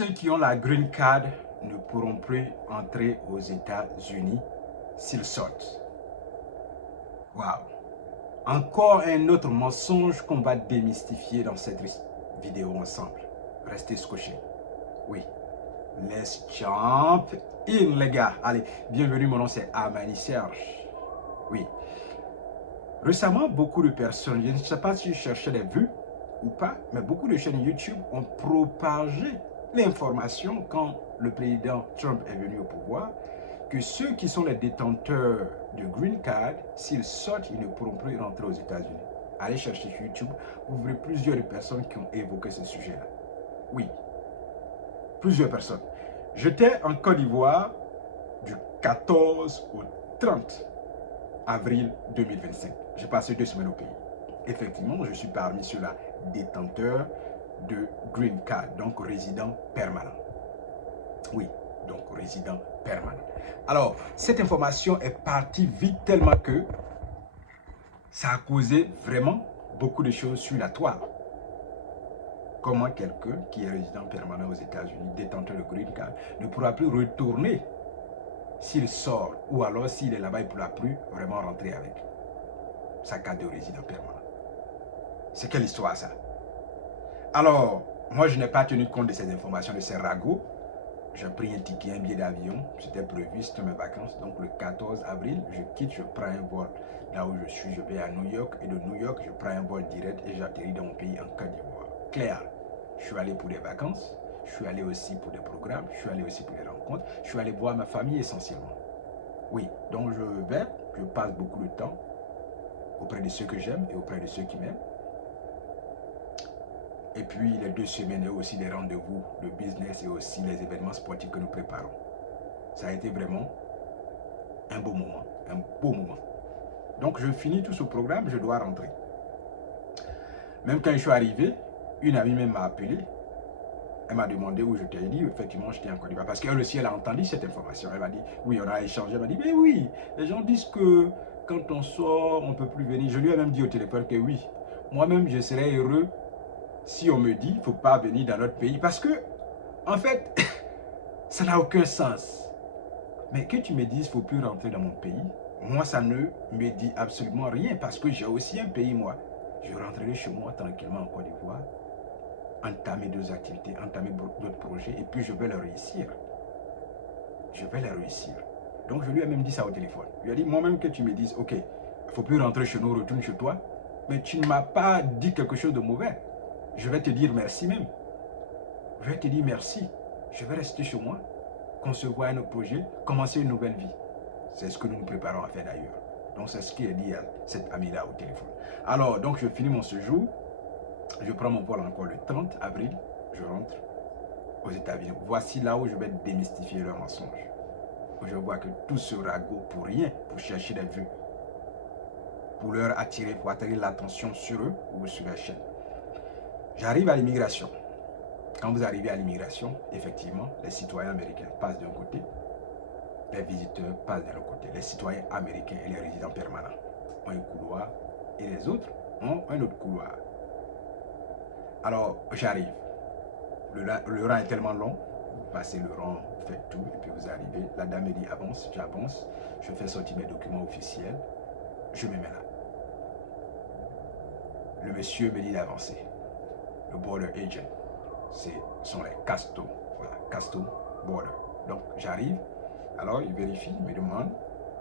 ceux qui ont la green card ne pourront plus entrer aux États-Unis s'ils sortent. Waouh! Encore un autre mensonge qu'on va démystifier dans cette vidéo ensemble. Restez scotchés. Oui. Let's jump in, les gars. Allez, bienvenue, mon nom c'est Amani Serge. Oui. Récemment, beaucoup de personnes, je ne sais pas si je cherchais des vues ou pas, mais beaucoup de chaînes YouTube ont propagé l'information quand le président Trump est venu au pouvoir, que ceux qui sont les détenteurs de Green Card, s'ils sortent, ils ne pourront plus rentrer aux États-Unis. Allez chercher sur YouTube, vous verrez plusieurs personnes qui ont évoqué ce sujet-là. Oui, plusieurs personnes. J'étais en Côte d'Ivoire du 14 au 30 avril 2025. J'ai passé 2 semaines au pays. Effectivement, je suis parmi ceux-là détenteurs de Green Card, donc résident permanent. Oui, donc résident permanent. Alors, cette information est partie vite tellement que ça a causé vraiment beaucoup de choses sur la toile. Comment quelqu'un qui est résident permanent aux États-Unis, détenteur de Green Card, ne pourra plus retourner s'il sort, ou alors s'il est là-bas, il ne pourra plus vraiment rentrer avec sa carte de résident permanent. C'est quelle histoire ça? Alors, moi je n'ai pas tenu compte de ces informations, de ces ragots. J'ai pris un ticket, un billet d'avion, c'était prévu, c'était mes vacances. Donc le 14 avril, je quitte, je prends un vol là où je suis, je vais à New York. Et de New York, je prends un vol direct et j'atterris dans mon pays en Côte d'Ivoire. Clair, je suis allé pour des vacances, je suis allé aussi pour des programmes, je suis allé aussi pour des rencontres, je suis allé voir ma famille essentiellement. Oui, donc je passe beaucoup de temps auprès de ceux que j'aime et auprès de ceux qui m'aiment. Et puis les 2 semaines et aussi les rendez-vous de business et aussi les événements sportifs que nous préparons. Ça a été vraiment un beau moment, un beau moment. Donc je finis tout ce programme, je dois rentrer. Même quand je suis arrivé, une amie même m'a appelé. Elle m'a demandé où j'étais. Elle dit effectivement j'étais en Côte d'Ivoire. Parce qu'elle aussi elle a entendu cette information. Elle m'a dit oui, on a échangé. Elle m'a dit mais oui, les gens disent que quand on sort, on ne peut plus venir. Je lui ai même dit au téléphone que oui, moi-même je serais heureux si on me dit qu'il ne faut pas venir dans notre pays. Parce que, en fait, ça n'a aucun sens. Mais que tu me dises qu'il ne faut plus rentrer dans mon pays, moi, ça ne me dit absolument rien. Parce que j'ai aussi un pays, moi. Je rentrerai chez moi tranquillement en Côte d'Ivoire, entamer d'autres activités, entamer d'autres projets, et puis je vais le réussir. Je vais le réussir. Donc, je lui ai même dit ça au téléphone. Je lui ai dit, moi-même, que tu me dises, ok, il ne faut plus rentrer chez nous, retourne chez toi, mais tu ne m'as pas dit quelque chose de mauvais. Je vais te dire merci même. Je vais te dire merci. Je vais rester chez moi, concevoir un projet, commencer une nouvelle vie. C'est ce que nous nous préparons à faire d'ailleurs. Donc c'est ce qu'il a dit à cette amie-là au téléphone. Alors, donc je finis mon séjour. Je prends mon vol encore le 30 avril. Je rentre aux États-Unis. Voici là où je vais démystifier leur mensonge. Où je vois que tout ce ragot pour rien, pour chercher des vues, pour leur attirer, pour attirer l'attention sur eux ou sur la chaîne. J'arrive à l'immigration. Quand vous arrivez à l'immigration, effectivement, les citoyens américains passent d'un côté, les visiteurs passent de l'autre côté. Les citoyens américains et les résidents permanents ont un couloir et les autres ont un autre couloir. Alors, j'arrive. Le rang est tellement long, vous passez le rang, vous faites tout, et puis vous arrivez. La dame me dit avance, j'avance, je fais sortir mes documents officiels, je me mets là. Le monsieur me dit d'avancer. Le border agent, ce sont les customs, voilà, custom border. Donc j'arrive, alors il vérifie, il me demande,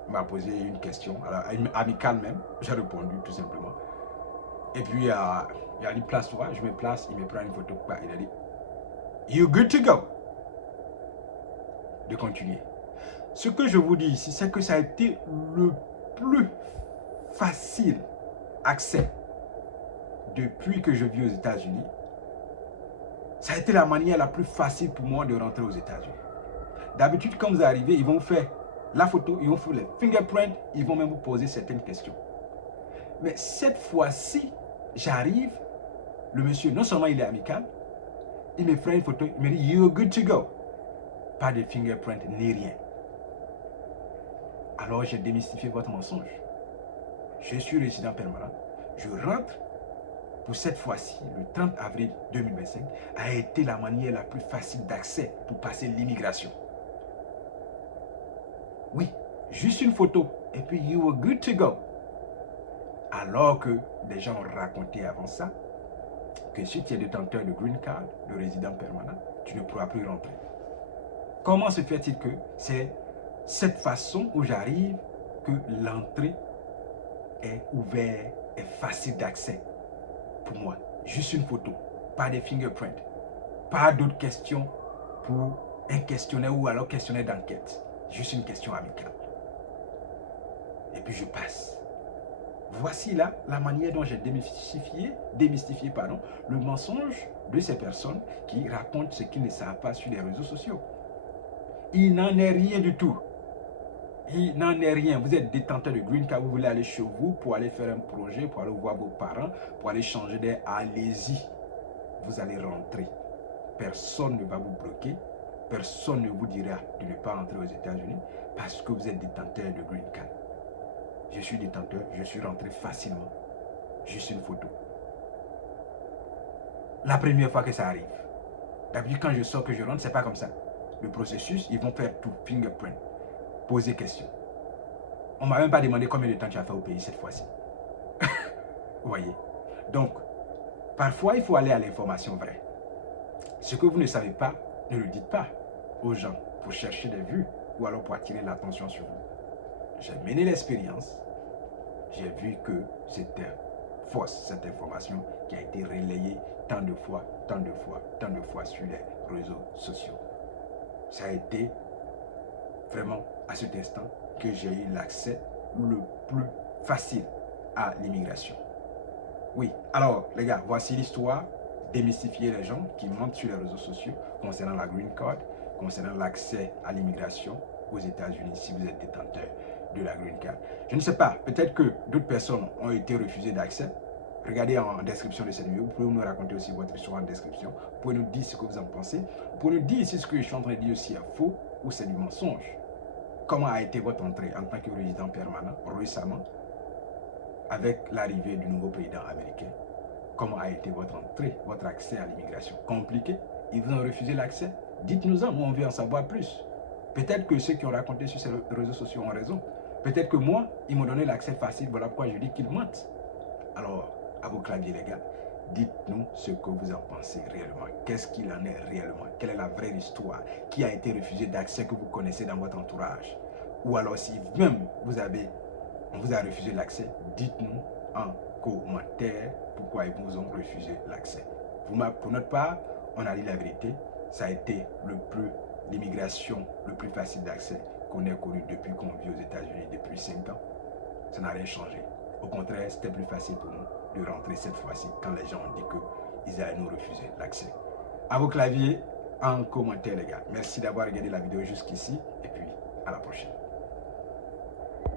il m'a posé une question, alors amicale même, j'ai répondu tout simplement. Et puis il a dit place-toi, je me place, il me prend une photo, il a dit you good to go. De continuer. Ce que je vous dis ici, c'est que ça a été le plus facile accès depuis que je vis aux États-Unis. Ça a été la manière la plus facile pour moi de rentrer aux États-Unis. D'habitude, quand vous arrivez, ils vont vous faire la photo, ils vont faire les fingerprints, ils vont même vous poser certaines questions. Mais cette fois-ci, j'arrive, le monsieur, non seulement il est amical, il me fait une photo, il me dit « You're good to go ». Pas de fingerprint ni rien. Alors j'ai démystifié votre mensonge. Je suis résident permanent, je rentre pour cette fois-ci, le 30 avril 2025, a été la manière la plus facile d'accès pour passer l'immigration. Oui, juste une photo et puis you were good to go. Alors que des gens ont raconté avant ça que si tu es détenteur de green card, de résident permanent, tu ne pourras plus rentrer. Comment se fait-il que c'est cette façon où j'arrive que l'entrée est ouverte, est facile d'accès pour moi? Juste une photo, pas des fingerprints, pas d'autres questions pour un questionnaire ou alors questionnaire d'enquête. Juste une question amicale. Et puis je passe. Voici là la manière dont j'ai démystifié le mensonge de ces personnes qui racontent ce qu'ils ne savent pas sur les réseaux sociaux. Il n'en est rien du tout. Il n'en est rien. Vous êtes détenteur de green card, vous voulez aller chez vous pour aller faire un projet, pour aller voir vos parents, pour aller changer d'air. Allez-y. Vous allez rentrer. Personne ne va vous bloquer. Personne ne vous dira de ne pas entrer aux États-Unis parce que vous êtes détenteur de green card. Je suis détenteur, je suis rentré facilement. Juste une photo. La première fois que ça arrive. D'habitude, quand je sors, que je rentre, c'est pas comme ça. Le processus, ils vont faire tout, fingerprint, poser question. On m'a même pas demandé combien de temps tu as fait au pays cette fois-ci. Vous voyez? Donc, parfois, il faut aller à l'information vraie. Ce que vous ne savez pas, ne le dites pas aux gens pour chercher des vues ou alors pour attirer l'attention sur vous. J'ai mené l'expérience, j'ai vu que c'était fausse cette information qui a été relayée tant de fois sur les réseaux sociaux. Ça a été vraiment à cet instant que j'ai eu l'accès le plus facile à l'immigration. Oui, alors les gars, voici l'histoire, démystifier les gens qui mentent sur les réseaux sociaux concernant la green card, concernant l'accès à l'immigration aux États-Unis si vous êtes détenteur de la green card. Je ne sais pas, peut-être que d'autres personnes ont été refusées d'accès. Regardez en description de cette vidéo, vous pouvez nous raconter aussi votre histoire en description. Vous pouvez nous dire ce que vous en pensez. Vous pouvez nous dire si ce que je suis en train de dire aussi est faux ou c'est du mensonge. Comment a été votre entrée en tant que résident permanent récemment avec l'arrivée du nouveau président américain? Comment a été votre entrée, votre accès à l'immigration? Compliqué? Ils vous ont refusé l'accès? Dites-nous-en, nous on veut en savoir plus. Peut-être que ceux qui ont raconté sur ces réseaux sociaux ont raison. Peut-être que moi, ils m'ont donné l'accès facile, voilà pourquoi je dis qu'ils mentent. Alors, à vos claviers les gars, dites-nous ce que vous en pensez réellement. Qu'est-ce qu'il en est réellement? Quelle est la vraie histoire? Qui a été refusé d'accès que vous connaissez dans votre entourage? Ou alors si même on vous a refusé l'accès, dites-nous en commentaire pourquoi ils vous ont refusé l'accès. Pour notre part, on a dit la vérité. Ça a été l'immigration le plus facile d'accès qu'on ait connu depuis qu'on vit aux États-Unis depuis 5 ans. Ça n'a rien changé. Au contraire, c'était plus facile pour nous de rentrer cette fois-ci quand les gens ont dit qu'ils allaient nous refuser l'accès. À vos claviers, en commentaire les gars. Merci d'avoir regardé la vidéo jusqu'ici et puis à la prochaine.